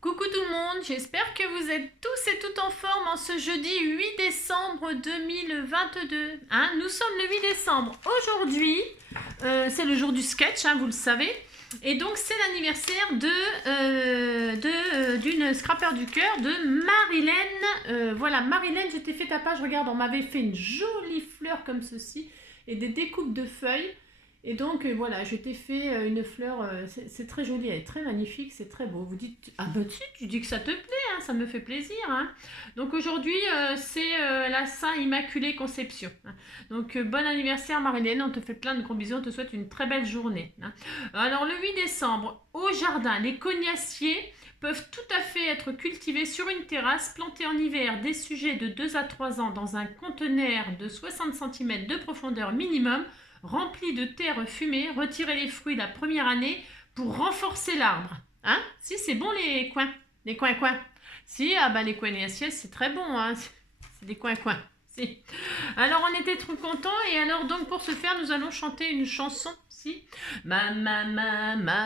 Coucou tout le monde, j'espère que vous êtes tous et toutes en forme en ce jeudi 8 décembre 2022. Nous sommes le 8 décembre. Aujourd'hui, c'est le jour du sketch, vous le savez. Et donc, c'est l'anniversaire d'une scrapper du cœur de Marilène. Voilà, Marilène, je t'ai fait ta page. Regarde, on m'avait fait une jolie fleur comme ceci et des découpes de feuilles. Et donc voilà, je t'ai fait une fleur, c'est très joli, elle est très magnifique, c'est très beau. Vous dites, ah bah si, tu dis que ça te plaît, ça me fait plaisir. Donc aujourd'hui, c'est la Saint Immaculée Conception. Donc bon anniversaire Marilène, on te fait plein de gros bisous, on te souhaite une très belle journée. Alors le 8 décembre, au jardin, les cognaciers peuvent tout à fait être cultivés sur une terrasse, plantés en hiver, des sujets de 2 à 3 ans dans un conteneur de 60 cm de profondeur minimum, rempli de terre fumée, retirer les fruits la première année pour renforcer l'arbre. Si, c'est bon les coins, les coins-coins. Si, les cognaciers, c'est très bon, c'est des coins-coins. Si. Alors, on était trop contents, et alors, donc, pour ce faire, nous allons chanter une chanson, si. Ma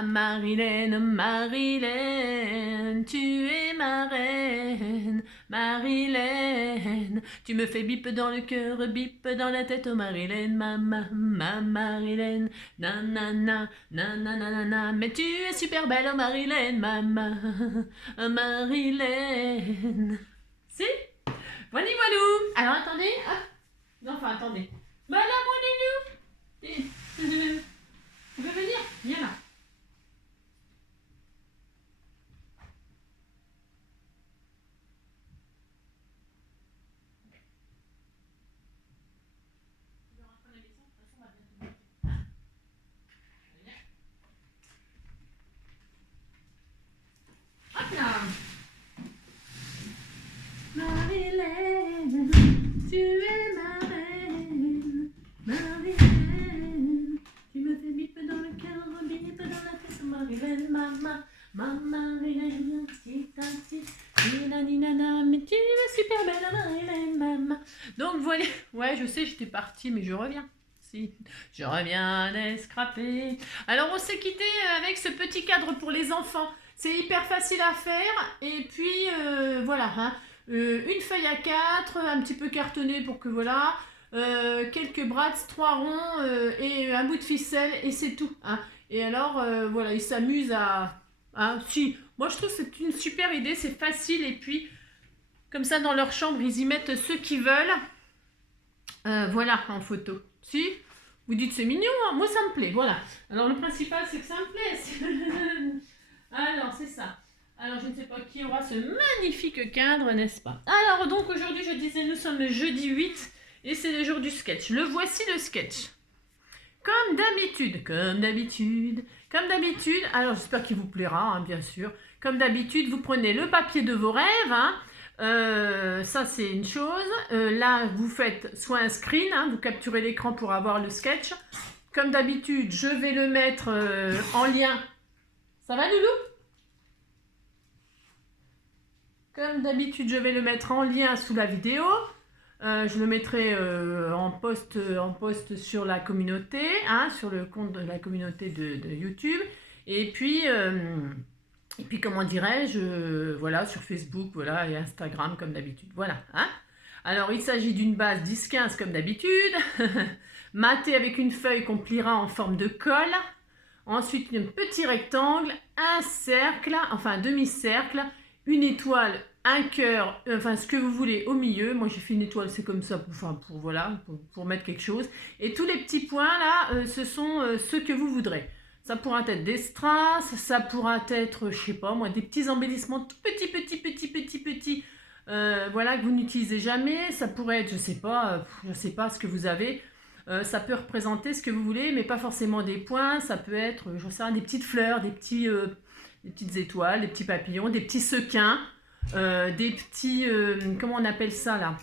Marilène, Marilène, tu es ma reine, Marilène, tu me fais bip dans le cœur, bip dans la tête, oh Marilène, ma Marilène, nanana, nanana, mais tu es super belle, oh Marilène, Marilène. Si? Voilà, voilou. Alors attendez, hop. Non, enfin attendez. Voilà mon loulou. Tu veux venir? Viens là. Hop là. Marilène, tu es ma reine, Marilène, tu me fais bip dans le cœur, bip dans la tête, Marilène, Marilène, titi, nina, mais tu es super belle, Marilène, maman. Donc voilà, ouais, je sais, j'étais partie, mais je reviens. Si, je reviens d'escraper. Alors on s'est quitté avec ce petit cadre pour les enfants. C'est hyper facile à faire, et puis voilà, une feuille à 4, un petit peu cartonné pour que voilà, quelques brats, 3 ronds et un bout de ficelle, et c'est tout. Et alors voilà, ils s'amusent à... si, moi je trouve que c'est une super idée, c'est facile, et puis comme ça dans leur chambre ils y mettent ceux qu'ils veulent. Voilà, en photo. Si, vous dites c'est mignon, moi ça me plaît, voilà. Alors le principal c'est que ça me plaît. Alors c'est ça. Alors je ne sais pas qui aura ce magnifique cadre, n'est-ce pas? Alors donc aujourd'hui je disais nous sommes le jeudi 8 et c'est le jour du sketch. Le voici le sketch. Comme d'habitude, alors j'espère qu'il vous plaira, bien sûr. Comme d'habitude, vous prenez le papier de vos rêves, ça c'est une chose. Là, vous faites soit un screen, vous capturez l'écran pour avoir le sketch. Comme d'habitude, je vais le mettre en lien. Ça va, Loulou? Comme d'habitude, je vais le mettre en lien sous la vidéo. Je le mettrai en post sur la communauté, sur le compte de la communauté de YouTube. Et puis comment dirais-je, voilà, sur Facebook, voilà, et Instagram comme d'habitude. Voilà. Alors, il s'agit d'une base 10-15 comme d'habitude, matée avec une feuille qu'on pliera en forme de colle. Ensuite, un petit rectangle, un cercle, enfin un demi-cercle, une étoile, un cœur, enfin ce que vous voulez au milieu. Moi j'ai fait une étoile, c'est comme ça, pour mettre quelque chose. Et tous les petits points là, ce sont ceux que vous voudrez. Ça pourra être des strass, ça pourra être, je sais pas moi, des petits embellissements tout petits, voilà, que vous n'utilisez jamais. Ça pourrait être, je sais pas ce que vous avez. Ça peut représenter ce que vous voulez, mais pas forcément des points. Ça peut être, je sais pas, des petites fleurs, des petites étoiles, des petits papillons, des petits sequins, des petits, comment on appelle ça là?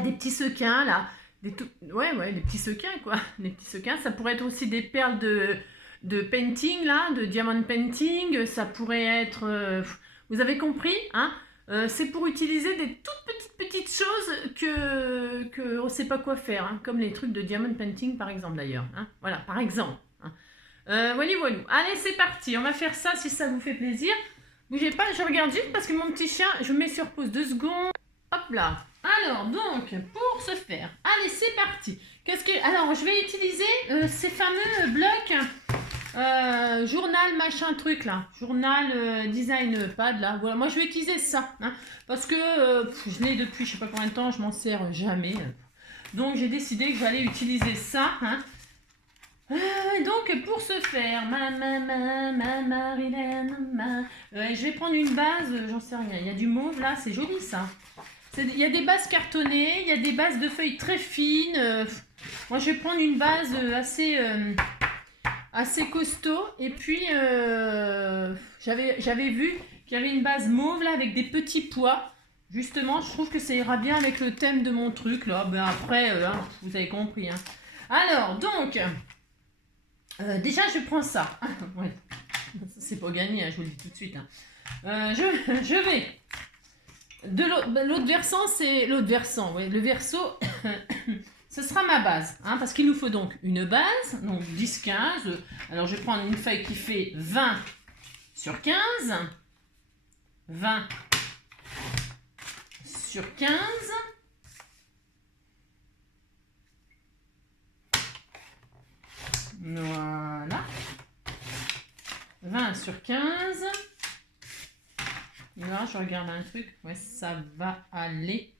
Des petits sequins là, des petits sequins quoi. Les petits sequins, ça pourrait être aussi des perles de painting là, de diamond painting. Ça pourrait être, vous avez compris, c'est pour utiliser des toutes petites choses que on ne sait pas quoi faire, comme les trucs de diamond painting par exemple d'ailleurs. Voilà, par exemple. Voilà. Allez, c'est parti, on va faire ça si ça vous fait plaisir. Bougez pas, je regarde juste parce que mon petit chien, je me mets sur pause 2 secondes. Hop là. Alors, donc, pour ce faire, allez, c'est parti. Alors, je vais utiliser ces fameux blocs journal machin truc là. Journal design pad là. Voilà, moi je vais utiliser ça. Hein, parce que je l'ai depuis je sais pas combien de temps, je m'en sers jamais. Donc, j'ai décidé que j'allais utiliser ça. Hein. Donc pour ce faire, je vais prendre une base, j'en sais rien, il y a du mauve là, c'est joli ça. Il y a des bases cartonnées, il y a des bases de feuilles très fines. Moi je vais prendre une base assez costaud. Et puis j'avais vu qu'il y avait une base mauve là avec des petits pois. Justement, je trouve que ça ira bien avec le thème de mon truc là. Ben après, vous avez compris. Hein. Alors donc... déjà, je prends ça. Ouais. C'est pas gagné, hein, je vous le dis tout de suite. Hein. Je vais. De l'autre versant, c'est l'autre versant. Ouais, le verso, ce sera ma base. Hein, parce qu'il nous faut donc une base, donc 10-15. Alors, je vais prendre une feuille qui fait 20 sur 15. 20 sur 15. Voilà. 20 sur 15. Là, je regarde un truc. Ouais, ça va aller.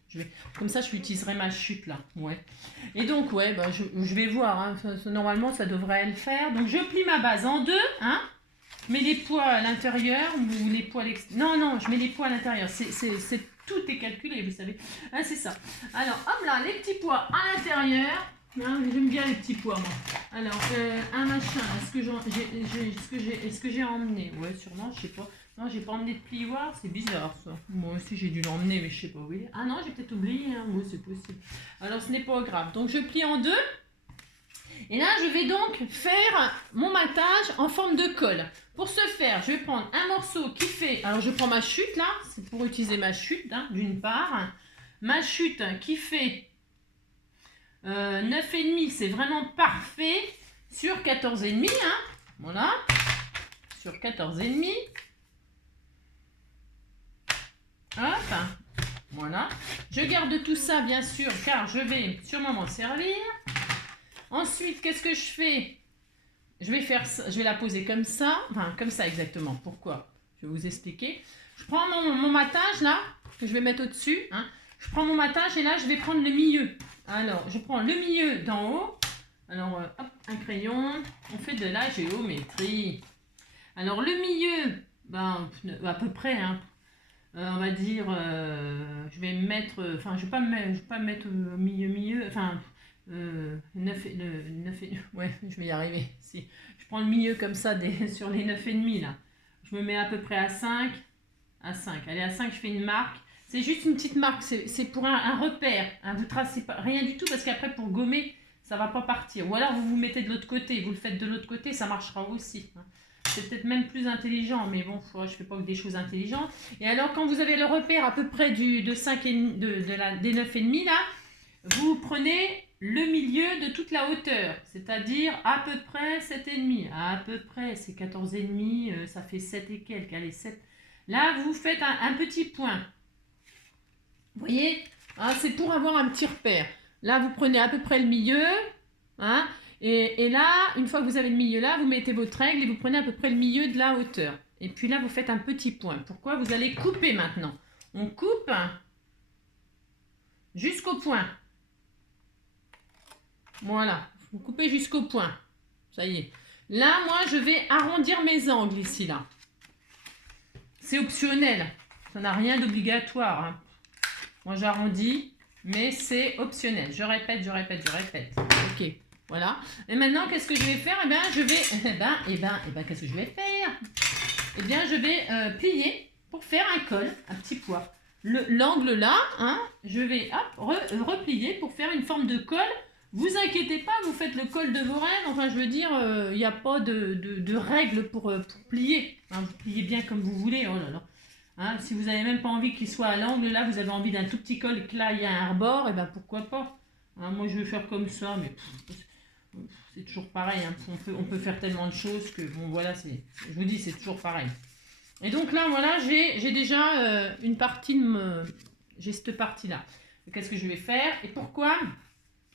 Comme ça, je utiliserai ma chute là. Ouais. Et donc, ouais, bah, je vais voir. Hein. Normalement, ça devrait le faire. Donc, je plie ma base en deux. Hein. Je mets les poids à l'intérieur ou les poids à l'extérieur. Non, je mets les poids à l'intérieur. Tout est calculé, vous savez. Ah, c'est ça. Alors, hop là, les petits poids à l'intérieur. Hein, j'aime bien les petits pois, moi. Alors, un machin, est-ce que j'ai emmené? Ouais, sûrement, je sais pas. Non, j'ai pas emmené de plioir, c'est bizarre ça. Moi aussi, j'ai dû l'emmener, mais je sais pas, oui. Ah non, j'ai peut-être oublié, hein. Oui, c'est possible. Alors, ce n'est pas grave. Donc, je plie en deux. Et là, je vais donc faire mon matage en forme de colle. Pour ce faire, je vais prendre un morceau qui fait... Alors, je prends ma chute, là. C'est pour utiliser ma chute, hein, d'une part. Ma chute qui fait... 9,5, c'est vraiment parfait. Sur 14,5, hein. Voilà. Sur 14,5. Hop. Voilà. Je garde tout ça, bien sûr, car je vais sûrement m'en servir. Ensuite, qu'est-ce que je fais? Je vais la poser comme ça. Enfin, comme ça exactement. Pourquoi? Je vais vous expliquer. Je prends mon matage, là, que je vais mettre au-dessus. Hein. Je prends mon matage et là, je vais prendre le milieu. Alors, je prends le milieu d'en haut. Alors, hop, un crayon. On fait de la géométrie. Alors, le milieu, ben, à peu près, hein, on va dire, je vais mettre, enfin, je vais pas mettre au milieu, enfin, 9 ouais, je vais y arriver. Si. Je prends le milieu comme ça sur les 9,5 là. Je me mets à peu près à 5. À 5. Allez, à 5, je fais une marque. C'est juste une petite marque, c'est pour un repère. Hein. Vous tracez pas rien du tout parce qu'après pour gommer, ça va pas partir. Ou alors vous vous mettez de l'autre côté, vous le faites de l'autre côté, ça marchera aussi. Hein. C'est peut-être même plus intelligent, mais bon, je fais pas que des choses intelligentes. Et alors quand vous avez le repère à peu près de 5 et, des 9,5 là, vous prenez le milieu de toute la hauteur, c'est-à-dire à peu près 7,5. À peu près, c'est 14,5, ça fait 7 et quelques, allez, 7. Là, vous faites un petit point. Vous voyez, hein, c'est pour avoir un petit repère. Là, vous prenez à peu près le milieu. Hein, et là, une fois que vous avez le milieu là, vous mettez votre règle et vous prenez à peu près le milieu de la hauteur. Et puis là, vous faites un petit point. Pourquoi? Vous allez couper maintenant. On coupe jusqu'au point. Voilà. Vous coupez jusqu'au point. Ça y est. Là, moi, je vais arrondir mes angles ici, là. C'est optionnel. Ça n'a rien d'obligatoire. Hein. Moi, j'arrondis, mais c'est optionnel. Je répète. Ok, voilà. Et maintenant, qu'est-ce que je vais faire? Eh bien, je vais... qu'est-ce que je vais faire? Eh bien, je vais plier pour faire un col, un petit pois. L'angle là, hein, je vais replier pour faire une forme de col. Vous inquiétez pas, vous faites le col de vos rêves. Enfin, je veux dire, il n'y a pas de règles pour plier. Hein, vous pliez bien comme vous voulez. Oh là là. Hein, si vous n'avez même pas envie qu'il soit à l'angle, là, vous avez envie d'un tout petit col, que là, il y a un rebord, et ben pourquoi pas. Hein, moi, je vais faire comme ça, mais c'est toujours pareil. Hein. On peut faire tellement de choses que, bon, voilà, je vous dis, c'est toujours pareil. Et donc là, voilà, j'ai déjà une partie de j'ai cette partie-là. Qu'est-ce que je vais faire et pourquoi?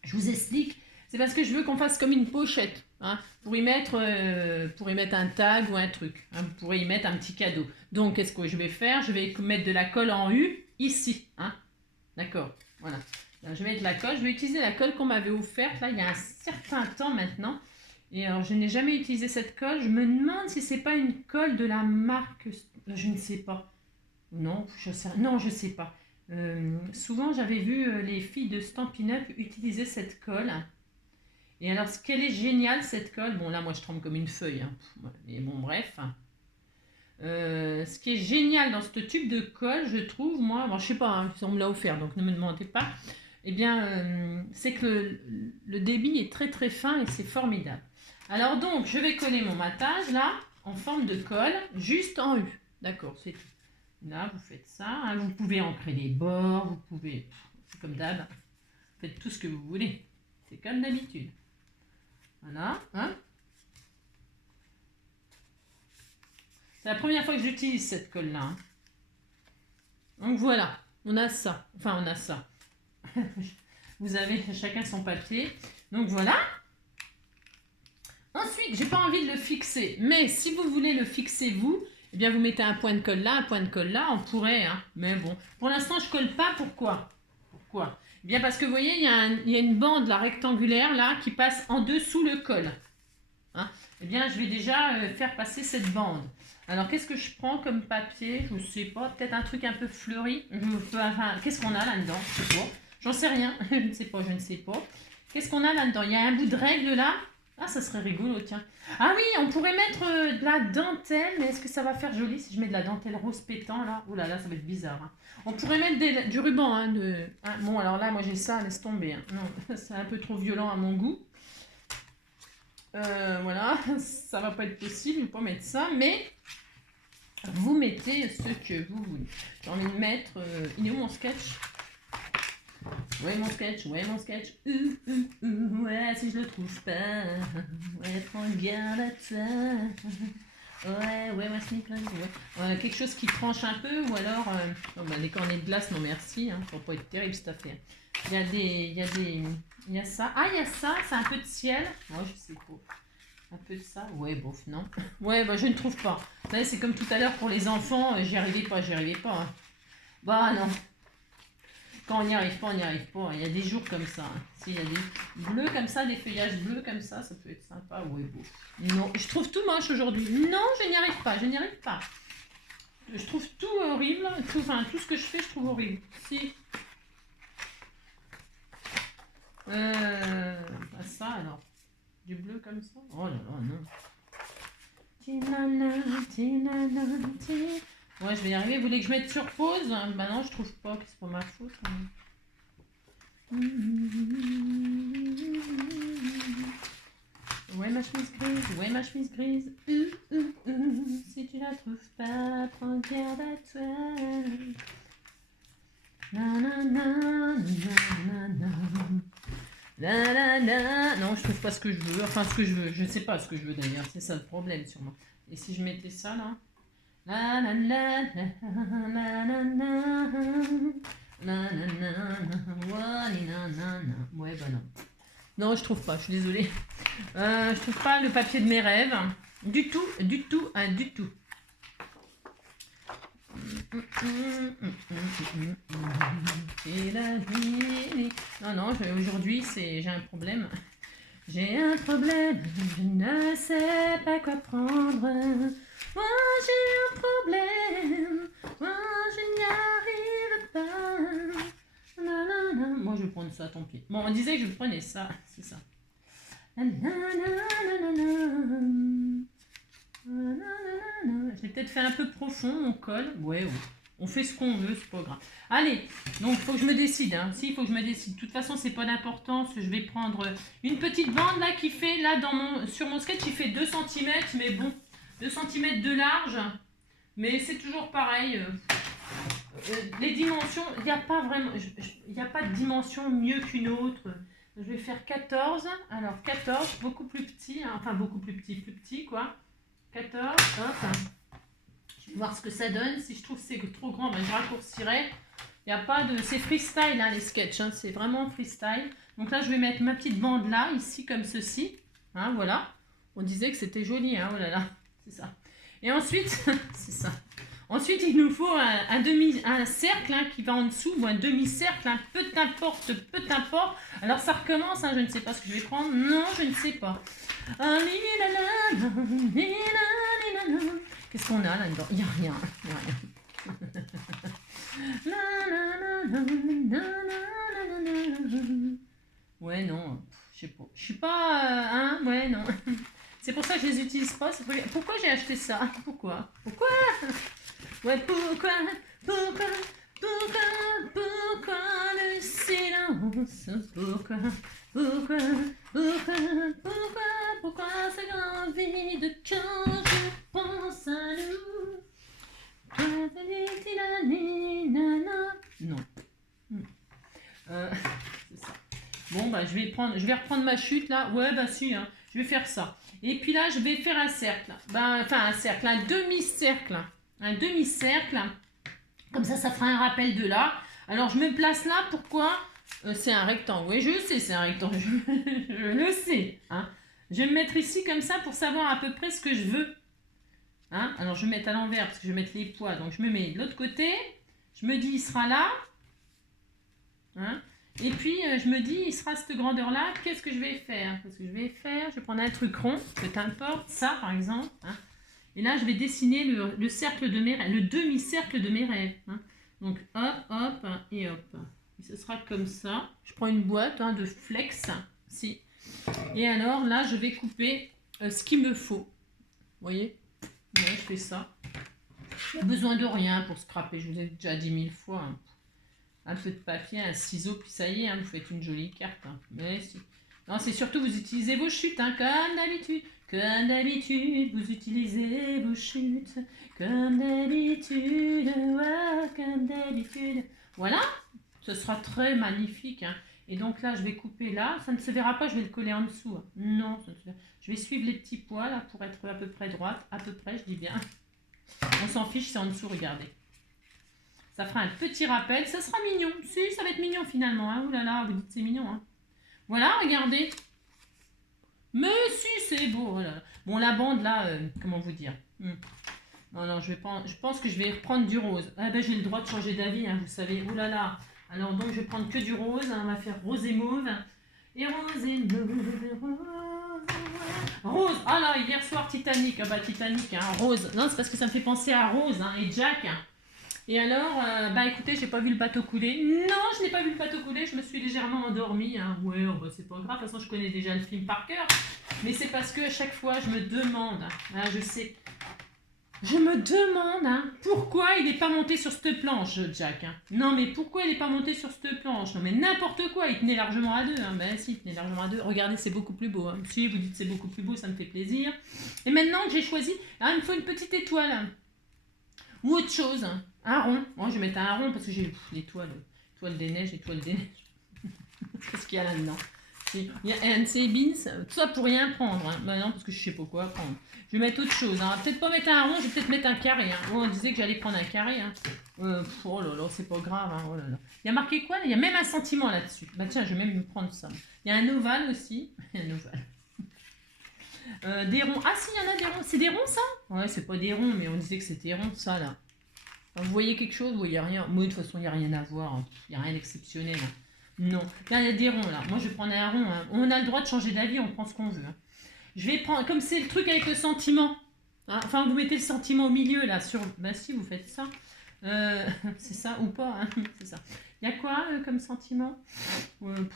Je vous explique. C'est parce que je veux qu'on fasse comme une pochette, hein, pour y mettre un tag ou un truc. Hein, vous pourrez y mettre un petit cadeau. Donc, qu'est-ce que je vais faire? Je vais mettre de la colle en U ici. Hein. D'accord. Voilà. Alors, je vais mettre la colle. Je vais utiliser la colle qu'on m'avait offerte là il y a un certain temps maintenant. Et alors, je n'ai jamais utilisé cette colle. Je me demande si c'est pas une colle de la marque. Je ne sais pas. Non, je sais pas. Souvent, j'avais vu les filles de Stampin' Up utiliser cette colle. Et alors, ce qu'elle est géniale, cette colle, bon là, moi, je tremble comme une feuille. Hein. Mais bon, bref. Ce qui est génial dans ce tube de colle, je trouve, moi, bon, je sais pas, hein, on me l'a offert, donc ne me demandez pas. Eh bien, c'est que le débit est très très fin et c'est formidable. Alors donc, je vais coller mon matage là, en forme de colle, juste en U. D'accord, c'est tout. Là, vous faites ça. Hein, vous pouvez ancrer les bords, vous pouvez, c'est comme d'hab, vous faites tout ce que vous voulez. C'est comme d'habitude. Voilà. Hein. C'est la première fois que j'utilise cette colle-là. Hein. Donc voilà, on a ça. Enfin, on a ça. Vous avez chacun son papier. Donc voilà. Ensuite, j'ai pas envie de le fixer. Mais si vous voulez le fixer vous, eh bien vous mettez un point de colle là, un point de colle là. On pourrait, hein. Mais bon. Pour l'instant, je colle pas. Pourquoi? Pourquoi? Eh bien parce que vous voyez, il y a une bande là, rectangulaire là qui passe en dessous le col. Hein. Eh bien, je vais déjà faire passer cette bande. Alors, qu'est-ce que je prends comme papier? Je ne sais pas. Peut-être un truc un peu fleuri. Enfin, qu'est-ce qu'on a là-dedans? Je sais pas. J'en sais rien. Je ne sais pas, je ne sais pas. Qu'est-ce qu'on a là-dedans? Il y a un bout de règle là. Ah, ça serait rigolo, tiens. Ah oui, on pourrait mettre de la dentelle. Mais est-ce que ça va faire joli si je mets de la dentelle rose pétant là? Ouh là là, ça va être bizarre. Hein. On pourrait mettre du ruban. Hein, bon, alors là, moi j'ai ça, laisse tomber. Hein. Non, c'est un peu trop violent à mon goût. Voilà, ça va pas être possible, je ne vais pas mettre ça, mais vous mettez ce que vous voulez. J'ai envie de mettre. Il est où mon sketch? Ouais, mon sketch, ouais, mon sketch. Ouais, si je le trouve pas. Ouais, prends garde à toi. Ouais, quelque chose qui tranche un peu, ou alors. Les cornets de glace, non merci, hein, ça va pas être terrible cette affaire. Il y a ça. Ah, il y a ça, c'est un peu de ciel. Moi, je sais pas. Un peu de ça. Ouais, bof, non. Ouais, bah, je ne trouve pas. Vous savez, c'est comme tout à l'heure pour les enfants. J'y arrivais pas. Hein. Bah, non. Quand on n'y arrive pas, on n'y arrive pas. Il y a des jours comme ça. Hein. S'il y a des bleus comme ça, des feuillages bleus comme ça peut être sympa. Ouais, bof. Non, je trouve tout moche aujourd'hui. Non, je n'y arrive pas. Je trouve tout horrible. Tout ce que je fais, je trouve horrible. Si. Ça alors. Du bleu comme ça. Oh là là, non. Ouais, je vais y arriver. Vous voulez que je mette sur pause? Bah non, je trouve pas que c'est pas ma faute. Ouais, ma chemise grise. Ouais, ma chemise grise. Si tu la trouves pas, prends garde à toi. Non, je trouve pas ce que je veux. Enfin, ce que je veux. Je ne sais pas ce que je veux d'ailleurs. C'est ça le problème sûrement. Et si je mettais ça là? Ouais, bah non. Non, je trouve pas. Je suis désolée. Je trouve pas le papier de mes rêves. Du tout. Non, aujourd'hui, j'ai un problème. J'ai un problème, je ne sais pas quoi prendre. Moi, j'ai un problème, moi, je n'y arrive pas. Moi, je vais prendre ça, tant pis. Bon, on disait que je prenais ça, c'est ça. J'ai peut-être fait un peu profond mon col. Ouais. On fait ce qu'on veut, c'est pas grave. Allez, donc il faut que je me décide. Hein. Si, il faut que je me décide. De toute façon, c'est pas d'importance. Je vais prendre une petite bande là qui fait, là sur mon sketch, il fait 2 cm. Mais bon, 2 cm de large. Mais c'est toujours pareil. Les dimensions, il n'y a pas vraiment, il n'y a pas de dimension mieux qu'une autre. Je vais faire 14. Alors 14, beaucoup plus petit. Hein. Enfin, beaucoup plus petit quoi. 14, hop. Je voir ce que ça donne. Si je trouve que c'est trop grand, ben, je raccourcirai. Il n'y a pas de... C'est freestyle, hein, les sketchs. Hein, c'est vraiment freestyle. Donc là, je vais mettre ma petite bande là, ici, comme ceci. Hein, voilà. On disait que c'était joli. Hein, oh là là, c'est ça. Et ensuite, c'est ça. Ensuite, il nous faut un cercle hein, qui va en dessous, ou un demi-cercle, hein, peu importe. Alors, ça recommence, hein, je ne sais pas ce que je vais prendre. Non, je ne sais pas. Qu'est-ce qu'on a là-dedans? Il n'y a rien. Ouais, non, je sais pas. Je suis pas... hein, ouais, non. C'est pour ça que je les utilise pas. Pourquoi j'ai acheté ça? Pourquoi? Ouais, pourquoi le silence? Pourquoi cette envie de quand je pense à nous? Non. C'est ça. Bon, bah, je vais reprendre ma chute là. Ouais, bah si, hein. Je vais faire ça. Et puis là, je vais faire un cercle. Un demi-cercle. Un demi-cercle. Comme ça fera un rappel de là. Alors, je me place là. Pourquoi? C'est un rectangle. Oui, je sais, c'est un rectangle. Je le sais. Hein. Je vais me mettre ici comme ça pour savoir à peu près ce que je veux. Hein. Alors, je vais mettre à l'envers parce que je vais mettre les poids. Donc, je me mets de l'autre côté. Je me dis, il sera là. Hein. Et puis, je me dis, il sera cette grandeur-là. Qu'est-ce que je vais faire? Je vais prendre un truc rond, peu importe, ça par exemple. Hein. Et là, je vais dessiner le cercle de mes rêves, le demi-cercle de mes rêves. Hein. Donc, hop, hop et hop. Et ce sera comme ça. Je prends une boîte hein, de flex. Si. Et alors, là, je vais couper ce qu'il me faut. Vous voyez? Ouais, je fais ça. Il n'y a besoin de rien pour scraper. Je vous ai déjà dit 1000 fois. Hein. Un peu de papier, un ciseau, puis ça y est, hein, vous faites une jolie carte. Hein. Mais si. Non, c'est surtout vous utilisez vos chutes, hein, comme d'habitude. Comme d'habitude, vous utilisez vos chutes. Comme d'habitude, ouais, comme d'habitude. Voilà, ce sera très magnifique. Hein. Et donc là, je vais couper là. Ça ne se verra pas, je vais le coller en dessous. Hein. Non, ça ne se verra. Je vais suivre les petits pois là pour être à peu près droite. À peu près, je dis bien. On s'en fiche, c'est en dessous, regardez. Ça fera un petit rappel. Ça sera mignon. Si, ça va être mignon finalement. Hein. Ouh là là, vous dites c'est mignon. Hein. Voilà, regardez. Mais si, c'est beau. Oh là là. Bon, la bande là, comment vous dire Non, je pense que je vais reprendre du rose. Ah ben, j'ai le droit de changer d'avis, hein, vous savez. Ouh là là. Alors donc, je vais prendre que du rose. Hein. On va faire rose et mauve. Et rose et mauve. Rose. Ah là, hier soir, Titanic. Ah bah, Titanic, hein, rose. Non, c'est parce que ça me fait penser à Rose hein, et Jack. Hein. Et alors, bah écoutez, j'ai pas vu le bateau couler. Non, je n'ai pas vu le bateau couler, je me suis légèrement endormie. Hein. Ouais, oh, bah, c'est pas grave, de toute façon je connais déjà le film par cœur. Mais c'est parce que à chaque fois je me demande, hein, je me demande hein, pourquoi il n'est pas monté sur cette planche, Jack. Hein. Non, mais pourquoi il n'est pas monté sur cette planche? Non, mais n'importe quoi, il tenait largement à deux. Hein. Ben si, il tenait largement à deux. Regardez, c'est beaucoup plus beau. Hein. Si vous dites c'est beaucoup plus beau, ça me fait plaisir. Et maintenant que j'ai choisi, il me faut une petite étoile. Hein. Ou autre chose. Hein. Un rond. Moi, je vais mettre un rond parce que j'ai l'étoile des neiges, Qu'est-ce qu'il y a là-dedans? Il y a un de ces beans, tout ça pour rien prendre. Hein. Bah non, parce que je sais pas quoi prendre. Je vais mettre autre chose. Hein. Peut-être pas mettre un rond, je vais peut-être mettre un carré. Hein. Oh, on disait que j'allais prendre un carré. Hein. Oh là là, c'est pas grave. Hein. Oh là là. Il y a marqué quoi? Il y a même un sentiment là-dessus. Bah tiens, je vais même me prendre ça. Il y a un ovale aussi. Un ovale. Des ronds. Ah si, il y en a des ronds. C'est des ronds ça? Ouais, c'est pas des ronds, mais on disait que c'était rond ça là. Vous voyez quelque chose? Il n'y a rien. Moi, de toute façon, il n'y a rien à voir. Il n'y a rien d'exceptionnel. Non. Là, il y a des ronds là. Moi, je prends un rond. Hein. On a le droit de changer d'avis, on prend ce qu'on veut. Hein. Je vais prendre, comme c'est le truc avec le sentiment. Hein, enfin, vous mettez le sentiment au milieu là. Sur... Ben si, vous faites ça. C'est ça ou pas? Hein. C'est ça. Il y a quoi comme sentiment?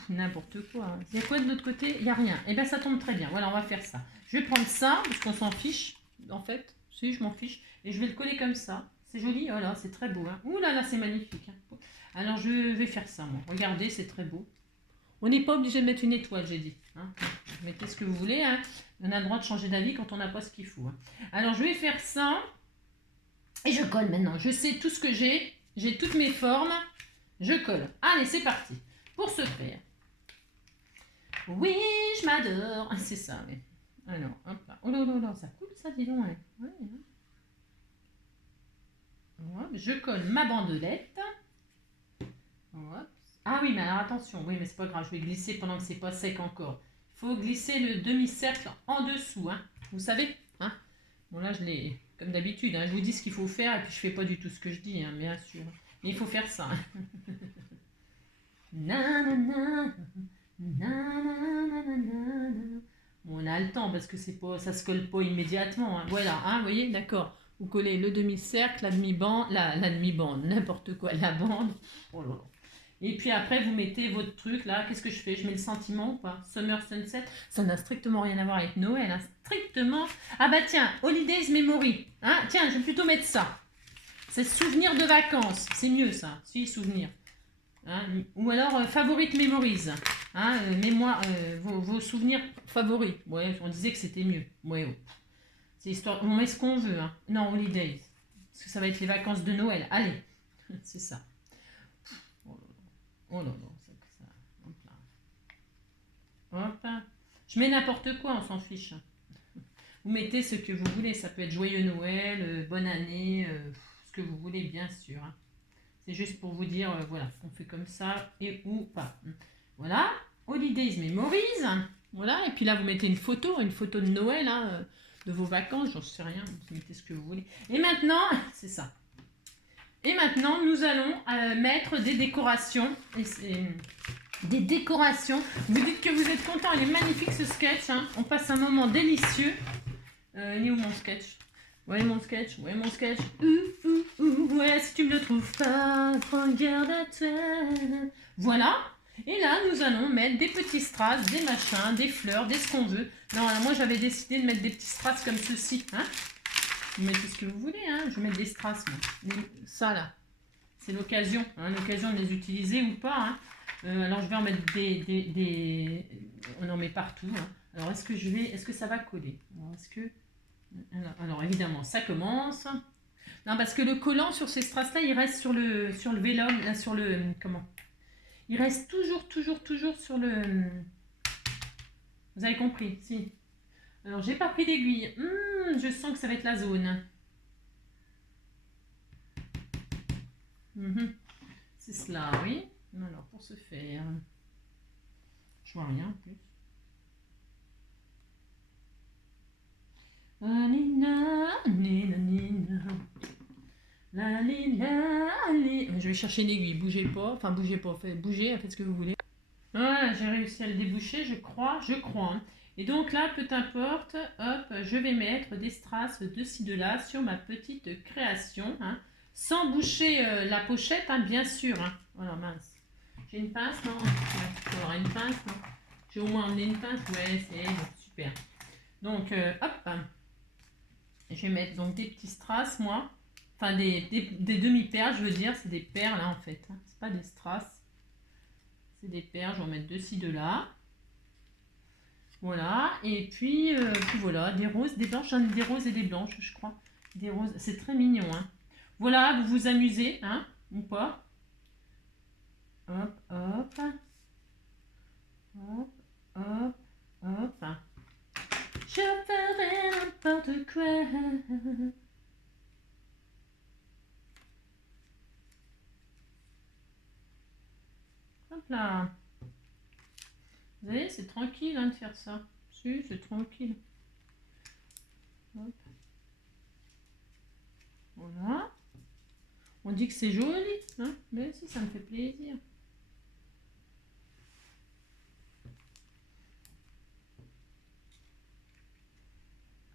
N'importe quoi. Hein. Il y a quoi de l'autre côté? Il n'y a rien. Et bien, ça tombe très bien. Voilà, on va faire ça. Je vais prendre ça, parce qu'on s'en fiche. En fait, si, je m'en fiche. Et je vais le coller comme ça. C'est joli. Oh là, c'est très beau. Hein. Ouh là là, c'est magnifique. Hein. Alors, je vais faire ça, moi. Regardez, c'est très beau. On n'est pas obligé de mettre une étoile, j'ai dit. Hein. Mettez ce que vous voulez. Hein. On a le droit de changer d'avis quand on n'a pas ce qu'il faut. Hein. Alors, je vais faire ça. Et je colle maintenant. Je sais tout ce que j'ai. J'ai toutes mes formes. Je colle. Allez, c'est parti. Pour ce faire. Oui, je m'adore. C'est ça, oui. Alors, hop là. Oh là là là, ça coule ça, dis donc. Ouais. Ouais. Hop, je colle ma bandelette. Hop. Ah oui, mais alors attention, oui, mais c'est pas grave, je vais glisser pendant que c'est pas sec encore. Il faut glisser le demi-cercle en dessous, hein. Vous savez, hein. Bon là, je l'ai, comme d'habitude, hein, je vous dis ce qu'il faut faire et puis je fais pas du tout ce que je dis, hein, bien sûr. Mais il faut faire ça. Hein. Nanana, nanana. Bon, on a le temps parce que c'est pas, ça se colle pas immédiatement. Hein. Voilà, hein, vous voyez, d'accord. Vous collez le demi-cercle, la demi-bande, la demi-bande, n'importe quoi, la bande. Oh là là. Et puis après, vous mettez votre truc là. Qu'est-ce que je fais? Je mets le sentiment ou pas? Summer Sunset. Ça n'a strictement rien à voir avec Noël. Hein. Strictement. Ah bah tiens, Holidays Memory. Hein, tiens, je vais plutôt mettre ça. C'est souvenir de vacances. C'est mieux ça. Si, souvenir. Hein, ou alors favorite memories. Hein, mémoire, vos souvenirs favoris. Ouais, on disait que c'était mieux. Ouais, oh. C'est histoire. On met ce qu'on veut. Hein. Non, Holidays. Parce que ça va être les vacances de Noël. Allez, c'est ça. Oh là là, ça. Hop là. Hop. Je mets n'importe quoi, on s'en fiche. Vous mettez ce que vous voulez. Ça peut être joyeux Noël, bonne année, ce que vous voulez, bien sûr. Hein. C'est juste pour vous dire, voilà, on fait comme ça et ou pas. Voilà, Holidays Memories. Voilà, et puis là, vous mettez une photo de Noël, hein, de vos vacances, j'en sais rien, vous mettez ce que vous voulez. Et maintenant, c'est ça. Et maintenant, nous allons mettre des décorations. Des décorations. Vous dites que vous êtes content, il est magnifique ce sketch. Hein. On passe un moment délicieux. Il est où mon sketch? Ouais, mon sketch. Ouais, si tu me le trouves pas, regarde à toi. Voilà. Et là, nous allons mettre des petits strass, des machins, des fleurs, des ce qu'on veut. Non, alors moi, j'avais décidé de mettre des petits strass comme ceci. Hein. Vous mettez ce que vous voulez. Hein. Je vais mettre des strass, moi. Ça, là. C'est l'occasion. Hein, l'occasion de les utiliser ou pas. Hein. Alors, je vais en mettre on en met partout. Hein. Alors, est-ce que ça va coller? Alors, évidemment, ça commence. Non, parce que le collant sur ces strass-là, il reste sur le vélum, là, sur le... Comment? Il reste toujours sur le... Vous avez compris? Si. Alors, j'ai pas pris d'aiguille. Je sens que ça va être la zone. C'est cela, oui. Alors, pour ce faire... Je vois rien en plus. Je vais chercher une aiguille, bougez pas, enfin bougez pas, bougez, faites ce que vous voulez. Voilà, j'ai réussi à le déboucher, je crois. Hein. Et donc là, peu importe, hop, je vais mettre des strass de ci, de là sur ma petite création, hein, sans boucher la pochette, hein, bien sûr. Hein. Voilà, mince. J'ai une pince, non? Il faudra une pince, non? J'ai au moins emmené une pince, ouais, c'est super. Donc, hop, je vais mettre donc des petits strass, moi. Enfin, des demi-perles, je veux dire, c'est des perles, hein, en fait. Hein. C'est pas des strass. C'est des perles, je vais en mettre de ci, de là. Voilà, et puis voilà, des roses, des blanches, des roses et des blanches, je crois. Des roses, c'est très mignon, hein. Voilà, vous vous amusez, hein, ou pas? Hop, hop. Hop, hop, hop. Je ferai n'importe quoi. Hop là. Vous voyez, c'est tranquille hein, de faire ça. Si, c'est tranquille. Hop. Voilà. On dit que c'est joli, hein, mais si, ça me fait plaisir.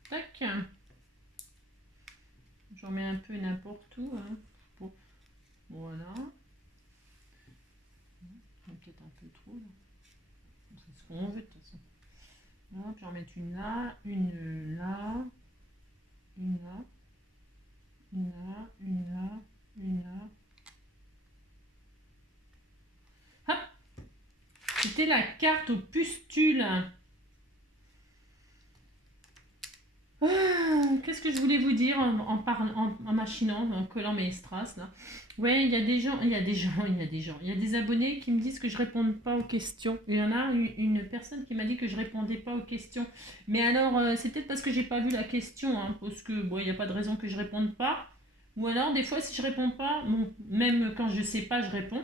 Tac. J'en mets un peu n'importe où. Hein. Bon. Voilà. Peut-être un peu trop. C'est ce qu'on veut de toute façon. Hop, j'en mets une là, une là, une là, une là, une là, une là. Hop. C'était la carte aux pustules. Qu'est-ce que je voulais vous dire en machinant, en collant mes strass là. Ouais, il y a des abonnés qui me disent que je réponds pas aux questions. Il y en a une personne qui m'a dit que je répondais pas aux questions. Mais alors, c'est peut-être parce que j'ai pas vu la question, hein, parce que bon, il n'y a pas de raison que je réponde pas. Ou alors, des fois, si je réponds pas, bon, même quand je sais pas, je réponds.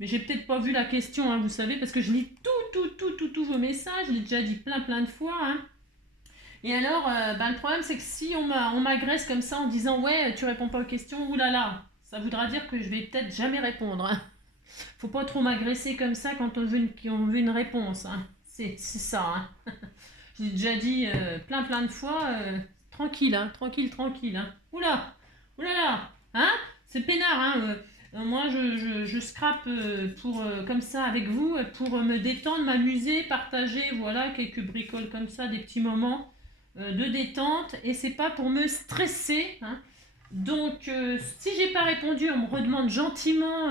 Mais j'ai peut-être pas vu la question, hein, vous savez, parce que je lis tous vos messages, je l'ai déjà dit plein de fois. Hein. Et alors, le problème, c'est que si on m'agresse comme ça en disant ouais, tu réponds pas aux questions, oulala, ça voudra dire que je vais peut-être jamais répondre. Hein. Faut pas trop m'agresser comme ça quand on veut une réponse. Hein. C'est ça. Hein. J'ai déjà dit plein de fois, tranquille, hein, tranquille. Hein. Oulala, hein, c'est peinard. Hein, moi, je scrape pour, comme ça avec vous pour me détendre, m'amuser, partager, voilà, quelques bricoles comme ça, des petits moments de détente. Et c'est pas pour me stresser. Hein. Donc, si j'ai pas répondu, on me redemande gentiment.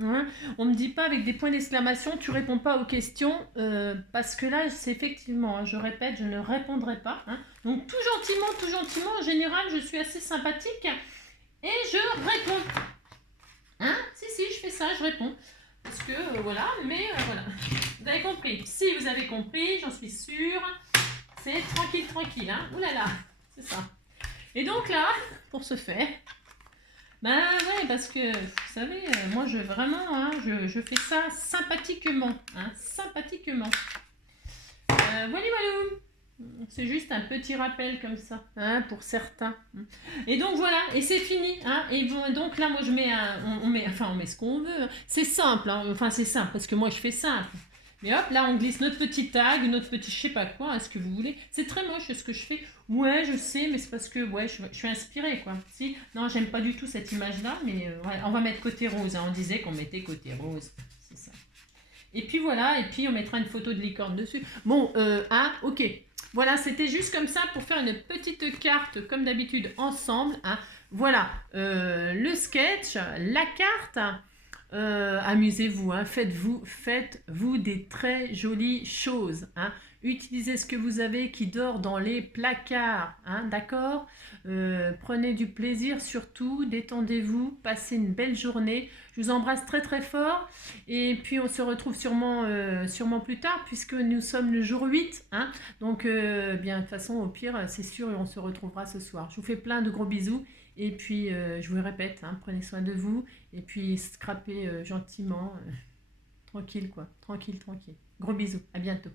Hein, on me dit pas avec des points d'exclamation, tu réponds pas aux questions, parce que là, c'est effectivement, hein, je répète, je ne répondrai pas. Hein. Donc, tout gentiment, en général, je suis assez sympathique et je réponds. Hein? Si, je fais ça, je réponds. Parce que, voilà, mais voilà. Vous avez compris. Si vous avez compris, j'en suis sûre, c'est tranquille. Hein. Ouh là là, c'est ça. Et donc là, pour ce faire, ben ouais, parce que vous savez, moi vraiment, hein, je fais ça sympathiquement, hein, sympathiquement. Voilà. C'est juste un petit rappel comme ça, hein, pour certains. Et donc voilà, et c'est fini. Hein, et bon, donc là, moi je mets on met ce qu'on veut. Hein. C'est simple, hein, enfin c'est simple parce que moi je fais simple. Mais hop, là on glisse notre petit tag, notre petit je sais pas quoi, ce que vous voulez. C'est très moche ce que je fais. Ouais, je sais, mais c'est parce que ouais, je suis inspirée quoi. Si, non, j'aime pas du tout cette image-là, mais ouais, on va mettre côté rose. Hein. On disait qu'on mettait côté rose, c'est ça. Et puis voilà, et puis on mettra une photo de licorne dessus. Bon, hein, ok. Voilà, c'était juste comme ça pour faire une petite carte, comme d'habitude, ensemble. Hein. Voilà, le sketch, la carte. Amusez-vous, hein, faites-vous des très jolies choses. Hein. Utilisez ce que vous avez qui dort dans les placards, hein, d'accord. Prenez du plaisir surtout, détendez-vous, passez une belle journée. Je vous embrasse très fort et puis on se retrouve sûrement plus tard puisque nous sommes le jour 8. Hein. Donc bien de toute façon au pire c'est sûr on se retrouvera ce soir. Je vous fais plein de gros bisous et puis je vous le répète, hein, prenez soin de vous. Et puis scraper gentiment, tranquille quoi, tranquille. Gros bisous, à bientôt.